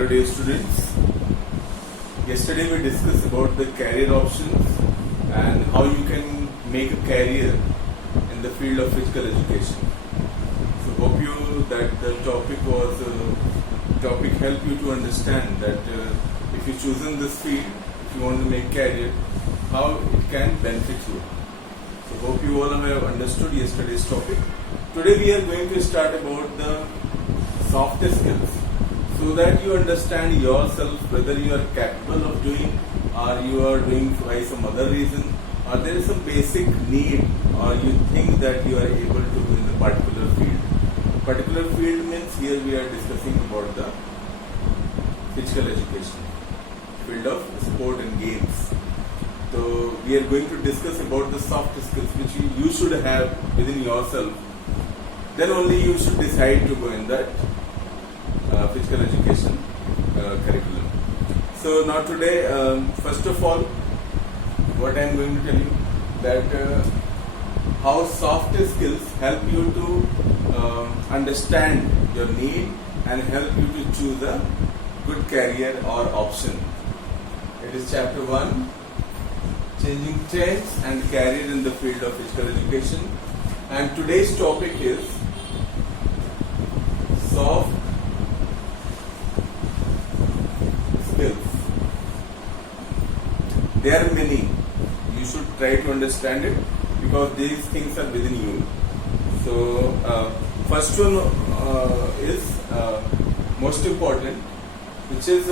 Hello dear students. Yesterday we discussed about the career options and how you can make a career in the field of physical education. So hope you that the topic helped you to understand that if you chosen this field, if you want to make career, how it can benefit you. So hope you all have understood yesterday's topic. Today we are going to start about the soft skills, so that you understand yourself whether you are capable of doing or you are doing by some other reason, or there is some basic need or you think that you are able to do in the particular field. Particular field means here we are discussing about the physical education, field of sport and games. So we are going to discuss about the soft skills which you should have within yourself. Then only you should decide to go in that physical education curriculum. So now today, first of all, what I am going to tell you that how soft skills help you to understand your need and help you to choose a good career or option. It is chapter 1, changing trends and career in the field of physical education, and today's topic is soft skills. There are many. You should try to understand it because these things are within you. So first one is most important, which is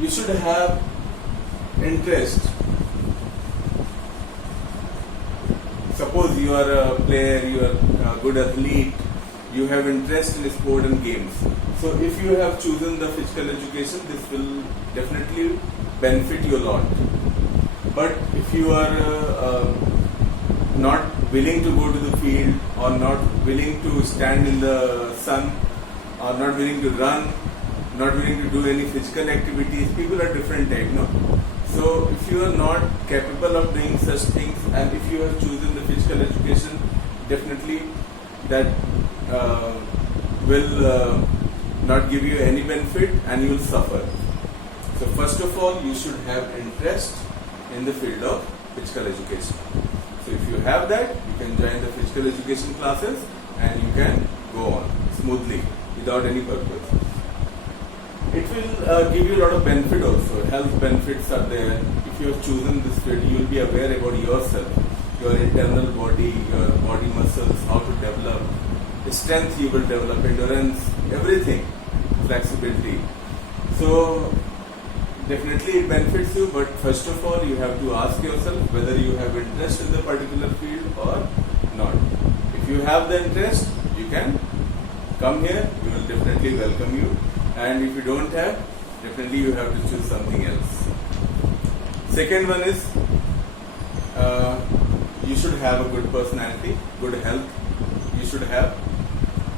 you should have interest. Suppose you are a player, you are a good athlete, you have interest in sport and games. So if you have chosen the physical education, this will definitely benefit you a lot. But if you are not willing to go to the field, or not willing to stand in the sun, or not willing to run, not willing to do any physical activities, people are different type, no? So if you are not capable of doing such things, and if you have chosen the physical education, definitely that will not give you any benefit and you will suffer. So first of all, you should have interest in the field of physical education. So if you have that, you can join the physical education classes and you can go on smoothly without any purpose. It will give you a lot of benefit also. Health benefits are there. If you have chosen this field, you will be aware about yourself, your internal body, your body muscles, how to develop. Strength you will develop, endurance, everything, flexibility. So definitely it benefits you, but first of all you have to ask yourself whether you have interest in the particular field or not. If you have the interest, you can come here, we will definitely welcome you. And if you don't have, definitely you have to choose something else. Second one is you should have a good personality, good health. You should have.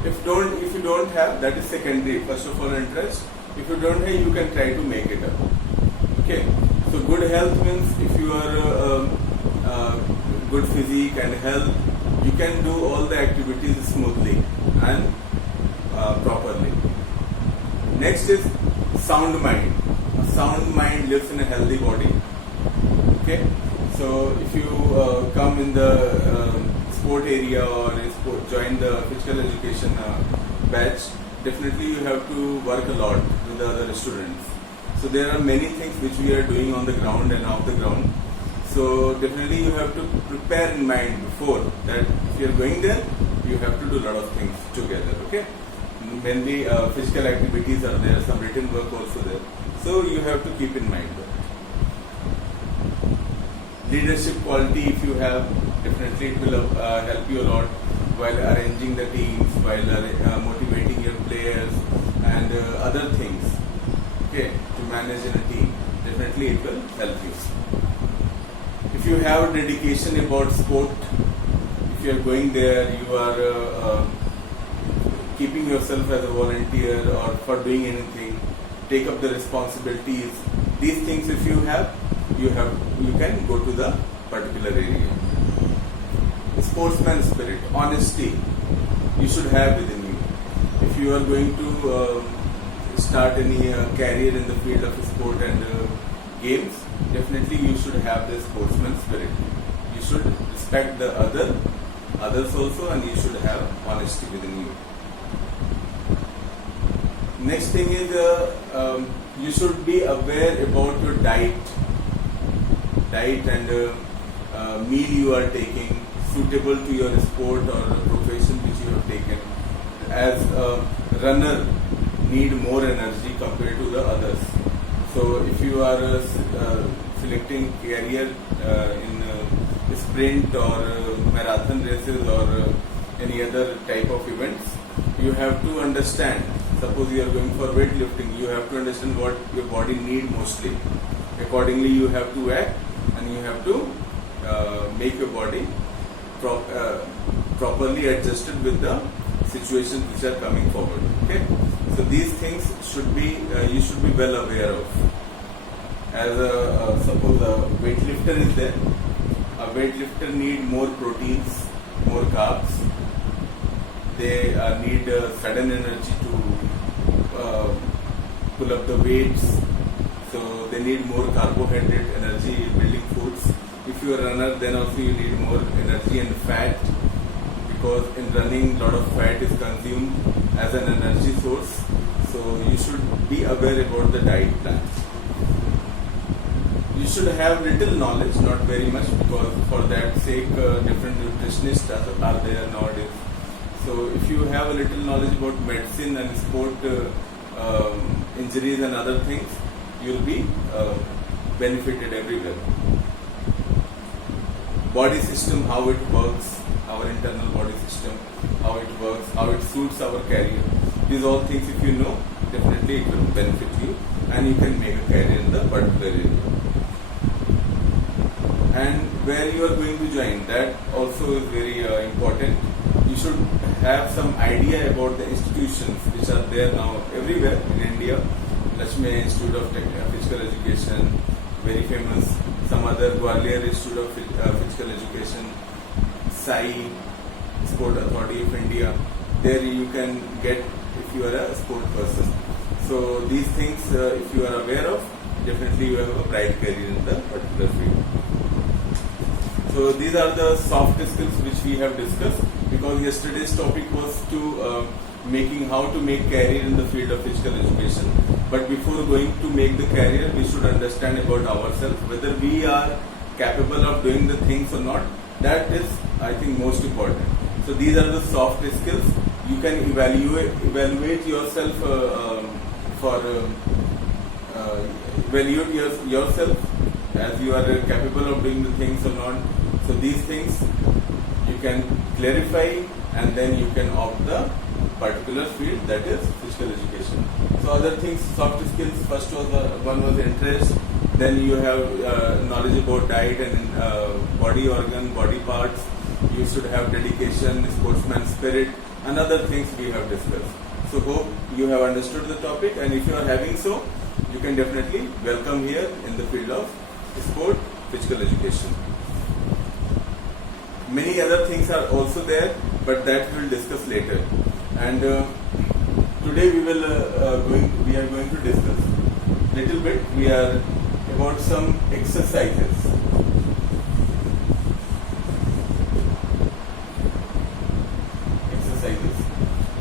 If you don't have, that is secondary. First of all, interest. If you don't have, you can try to make it up. Okay. So good health means if you are good physique and health, you can do all the activities smoothly and properly. Next is sound mind. A sound mind lives in a healthy body. Okay. So if you come in the sport area or join the physical education batch, definitely you have to work a lot with the other students. So there are many things which we are doing on the ground and off the ground. So definitely you have to prepare in mind before that if you are going there, you have to do a lot of things together. Okay. Mainly physical activities are there, some written work also there. So you have to keep in mind that. Leadership quality, if you have, definitely it will help you a lot while arranging the teams, while motivating your players and other things. Okay, to manage in a team, definitely it will help you. If you have dedication about sport, if you are going there, you are keeping yourself as a volunteer or for doing anything, take up the responsibilities. These things if you have, you can go to the particular area. Sportsman spirit, honesty, you should have within you. If you are going to start any career in the field of sport and games, definitely you should have the sportsman spirit. You should respect the others also, and you should have honesty within you. Next thing is you should be aware about your diet and meal you are taking, suitable to your sport or profession which you have taken. As a runner need more energy compared to the others. So if you are selecting career in sprint or marathon races or any other type of events, you have to understand. Suppose you are going for weightlifting, you have to understand what your body need mostly. Accordingly, you have to act, and you have to make your body properly adjusted with the situations which are coming forward. Okay, so these things should be you should be well aware of. As suppose a weightlifter is there, a weightlifter need more proteins, more carbs. They need sudden energy to pull up the weights, so they need more carbohydrate energy building foods. If you are a runner, then also you need more energy and fat, because in running lot of fat is consumed as an energy source. So you should be aware about the diet plan. You should have little knowledge, not very much, because for that sake different nutritionists are there nowadays. So if you have a little knowledge about medicine and sport injuries and other things, you will be benefited everywhere. Body system, how it works, our internal body system, how it works, how it suits our career. These all things, if you know, definitely it will benefit you, and you can make a career in the particular area. And where you are going to join, that also is very important. You should have some idea about the institutions which are there now everywhere in India. Lakshmi Institute of Physical Education, very famous. Some other Gwalior Institute of Physical Education, SAI, Sport Authority of India. There you can get if you are a sport person. So these things, if you are aware of, definitely you have a bright career in the particular field. So these are the soft skills which we have discussed, because yesterday's topic was to making how to make career in the field of physical education. But before going to make the career, we should understand about ourselves, whether we are capable of doing the things or not. That is, I think, most important. So these are the soft skills. You can evaluate yourself evaluate yourself as you are capable of doing the things or not. So these things you can clarify, and then you can opt the particular field, that is physical education. So other things, soft skills, first was one was interest, then you have knowledge about diet and body organ, body parts. You should have dedication, sportsman spirit, and other things we have discussed. So hope you have understood the topic, and if you are having so, you can definitely welcome here in the field of sport, physical education. Many other things are also there, but that we will discuss later. And today we are going to discuss little bit. We are about some exercises.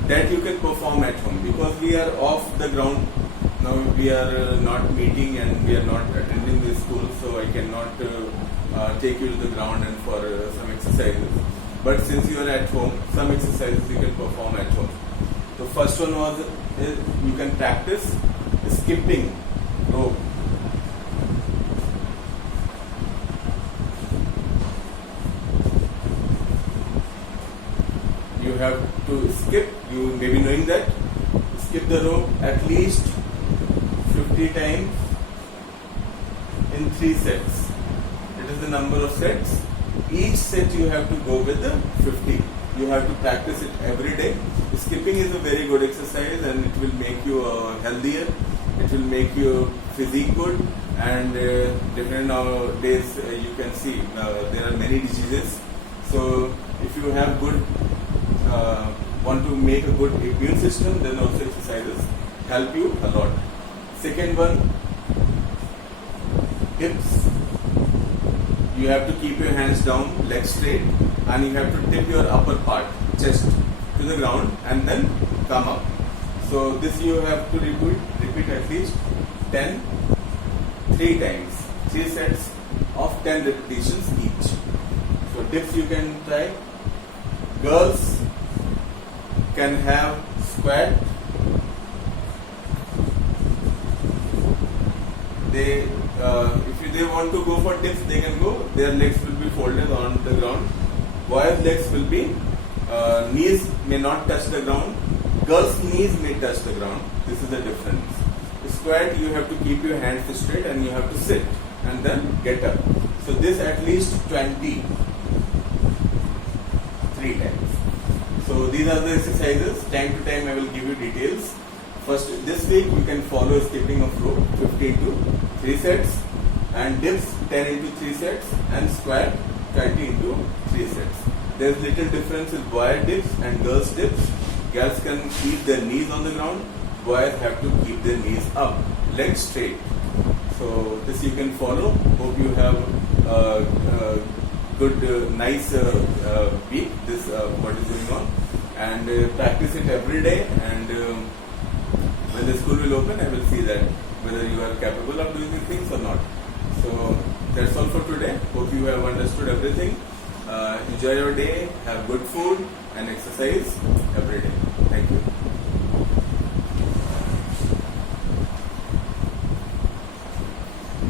That you can perform at home, because we are off the ground now. We are not meeting and we are not attending the school, so I cannot take you to the ground and for some exercises. But since you are at home, some exercises you can perform at home. The first one was you can practice skipping rope. You have to skip, you may be knowing that, skip the rope at least 50 times in 3 sets. It is the number of sets. Each set you have to go with the 50. You have to practice it every day. Skipping is a very good exercise, and it will make you healthier. It will make your physique good, and different nowadays you can see there are many diseases. So if you have good want to make a good immune system, then also exercises help you a lot. Second one, dips. You have to keep your hands down, legs straight, and you have to tip your upper part, chest, to the ground and then come up. So this you have to repeat at least 3 times. 3 sets of 10 repetitions each. So dips you can try. Girls can have squat. If they want to go for dips, they can go. Their legs will be folded on the ground. Boys' legs will be knees may not touch the ground. Girls' knees may touch the ground. This is the difference. The squat, you have to keep your hands straight and you have to sit and then get up. So this at least 23 times. So these are the exercises. Time to time I will give you details. First, this week you can follow skipping of rope 15 to 3 sets, and dips 10 into 3 sets, and squat 20 into 3 sets. There is little difference in boy dips and girls dips. Girls can keep their knees on the ground. Boys have to keep their knees up, legs straight. So this you can follow. Hope you have a good, nice week. This what is going on, and practice it every day. And when the school will open, I will see that whether you are capable of doing these things or not. So that's all for today. Hope you have understood everything. Enjoy your day. Have good food and exercise every day. Thank you.